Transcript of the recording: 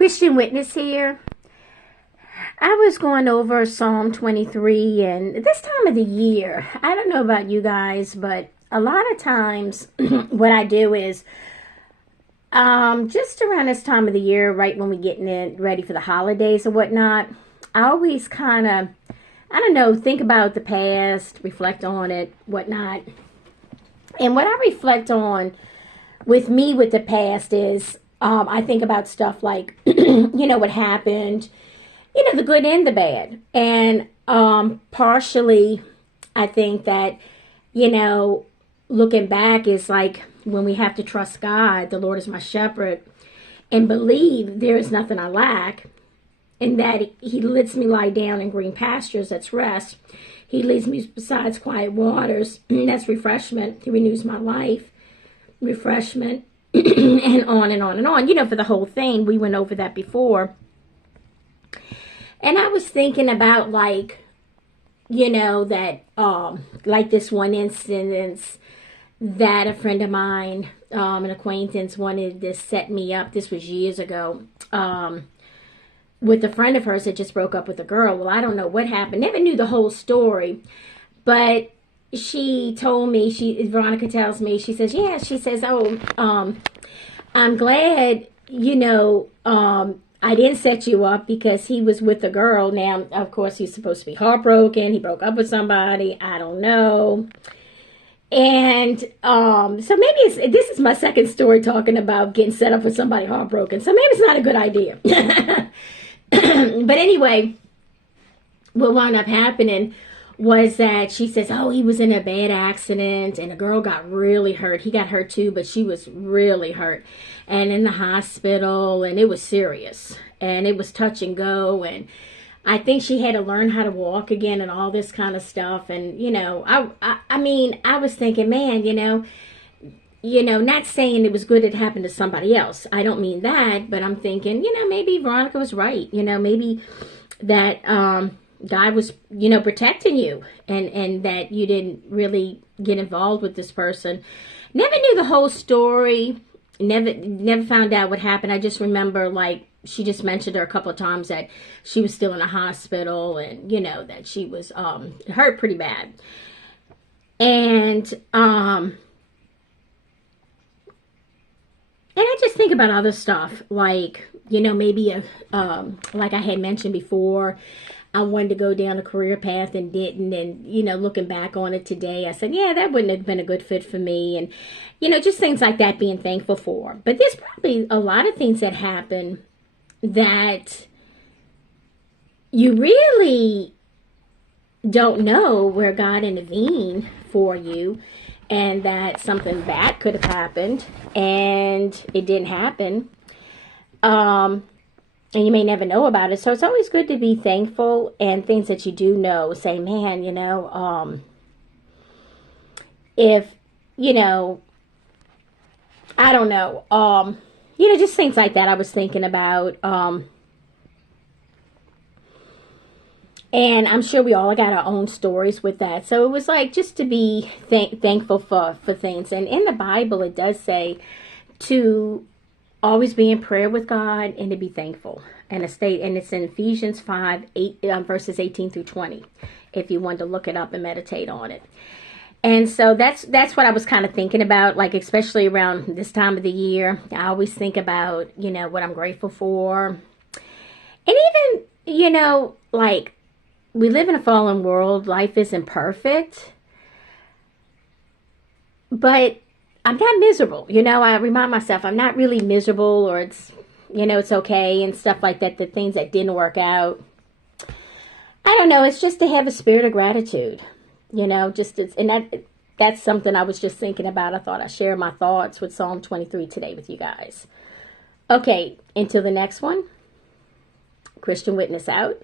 Christian Witness here. I was going over Psalm 23, and this time of the year, I don't know about you guys, but a lot of times what I do is just around this time of the year, right when we're getting in ready for the holidays or whatnot, I always kind of, I don't know, think about the past, reflect on it, whatnot. And what I reflect on with the past is I think about stuff like, what happened, the good and the bad. And partially, I think that, looking back is like when we have to trust God, the Lord is my shepherd, and believe there is nothing I lack, and that He lets me lie down in green pastures, that's rest. He leads me beside quiet waters, that's refreshment. He renews my life, refreshment, and on and on and on. For the whole thing, we went over that before. And I was thinking about that like this one instance that a friend of mine, an acquaintance, wanted to set me up. This was years ago. With a friend of hers that just broke up with a girl. Well, I don't know what happened. Never knew the whole story. But she told me, Veronica tells me, she says, I'm glad, I didn't set you up because he was with a girl. Now, of course, he's supposed to be heartbroken. He broke up with somebody. I don't know. And so maybe this is my second story talking about getting set up with somebody heartbroken. So maybe it's not a good idea. But anyway, what wound up happening was that she says, he was in a bad accident and the girl got really hurt. He got hurt too, but she was really hurt and in the hospital, and it was serious and it was touch and go. And I think she had to learn how to walk again and all this kind of stuff. And, I was thinking, man, not saying it was good it happened to somebody else. I don't mean that, but I'm thinking, maybe Veronica was right. Maybe that God was, protecting you and that you didn't really get involved with this person. Never knew the whole story. Never found out what happened. I just remember she just mentioned her a couple of times that she was still in a hospital and, that she was hurt pretty bad. And I just think about other stuff, maybe like I had mentioned before, I wanted to go down a career path and didn't. And, looking back on it today, I said, yeah, that wouldn't have been a good fit for me. And, just things like that, being thankful for. But there's probably a lot of things that happen that you really don't know where God intervened for you, and that something bad could have happened and it didn't happen. And you may never know about it. So it's always good to be thankful, and things that you do know, say, man, if, I don't know, just things like that I was thinking about. And I'm sure we all got our own stories with that. So it was just to be thankful for things. And in the Bible, it does say to always be in prayer with God and to be thankful. And it's in Ephesians 5, verses 18 through 20, if you want to look it up and meditate on it. And so that's what I was kind of thinking about, especially around this time of the year. I always think about, what I'm grateful for. And even, we live in a fallen world. Life isn't perfect. But I'm not miserable. I remind myself I'm not really miserable, or it's okay and stuff like that. The things that didn't work out. I don't know. It's just to have a spirit of gratitude. That's something I was just thinking about. I thought I'd share my thoughts with Psalm 23 today with you guys. Okay, until the next one. Christian Witness out.